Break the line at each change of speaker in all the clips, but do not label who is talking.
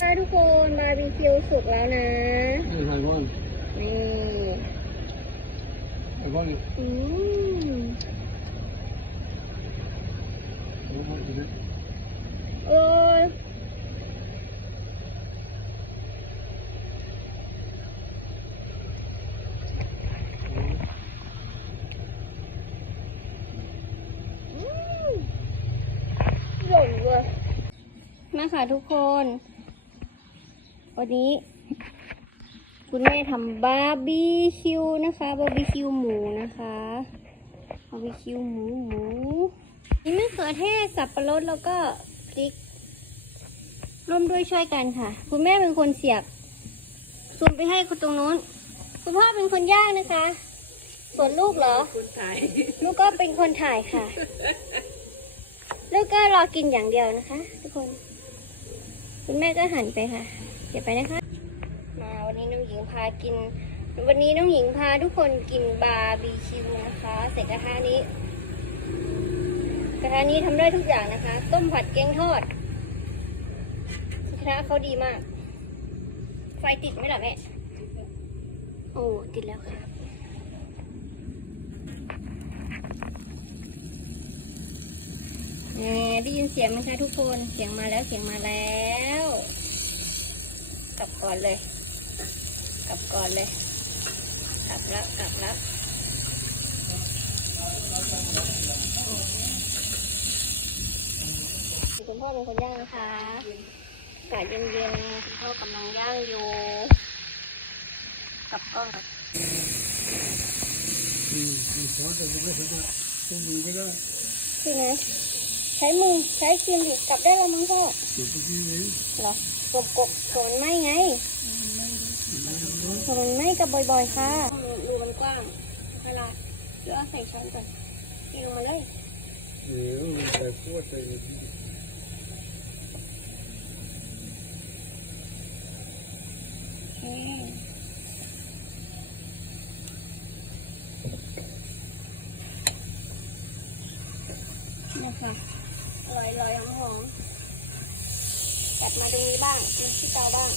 ค่ะทุกคนบาร์บีคิวสุกแล้วนะ
นี่ถ่ายก่อน
นี่
ถ่ายก่อนนี่
อืม
ถ่ายก่อนอีกนิด
โอ้ยอืมหล่นเลยมาค่ะทุกคน วันนี้ คุณแม่ทำบาร์บีคิวนะคะบาร์บีคิวหมูนะคะบาร์บีคิวหมูหมูนี่มะเขือเทศสับปะรดแล้วก็พริกร่วมด้วยช่วยกันค่ะ คุณแม่เป็นคนเสียบซูมไปให้คุณตรงนู้น คุณพ่อเป็นคนย่างนะคะ ส่วนลูกเหรอ
คนถ่าย
ลูกก็เป็นคนถ่ายค่ะ ลูกก็รอกินอย่างเดียวนะคะ ทุกคน คุณแม่ก็หันไปค่ะ เดี๋ยวไปนะคะ มาวันนี้น้องหญิงพากิน วันนี้น้องหญิงพาทุกคนกินบาร์บีคิวนะคะใส่กระทะนี้ กระทะนี้ทำได้ทุกอย่างนะคะ ต้มผัดแกงทอดกระทะเขาดีมาก ไฟติดไหมล่ะแม่โอ้ติดแล้วค่ะแหมได้ยินเสียงไหมคะทุกคน เสียงมาแล้ว เสียงมาแล้ว กลับก่อนเลย กลับก่อนเลย กลับแล้วกลับแล้วคุณพ่อเป็นคนย่างนะคะอากาศเย็นๆคุณพ่อกำลังย่างอยู่ กลับกล้องครับ
อืมมีซอสแต่ไม่ได้ใช้ต้องมือก็ได้
ใช่ไหม ใช้มือใช้ฟิล์มดิกลับได้แล้วมั้งพ่อ
สูตรที่นี้
เหรอกบกบกบมันไหมไงกบมันไหมกับบ่อยๆค่ะรูมันกว้างเวลาเดี๋ยวเอาใส่ช้อนก่อนเทลงมาเลย
เดี๋ยวแต่ขวดแต่
นี่ค่ะ ลอยลอยๆหอมๆตัดมาตรงนี้บ้างมาที่เตาบ้าง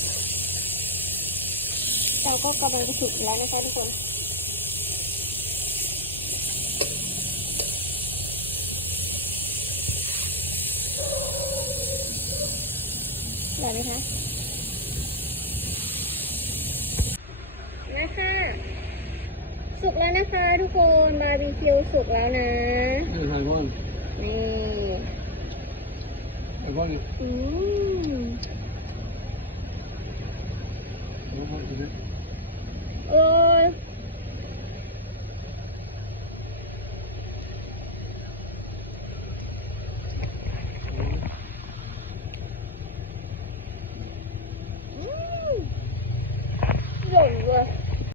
เตาก็กำลังจะสุกอยู่แล้วนะคะทุกคนได้ไหมคะนะคะ สุกแล้วนะคะทุกคน บาร์บีคิวสุกแล้วนะ
นี่ถ่ายก่อน Mutfağa geç. Hmm.
Ne var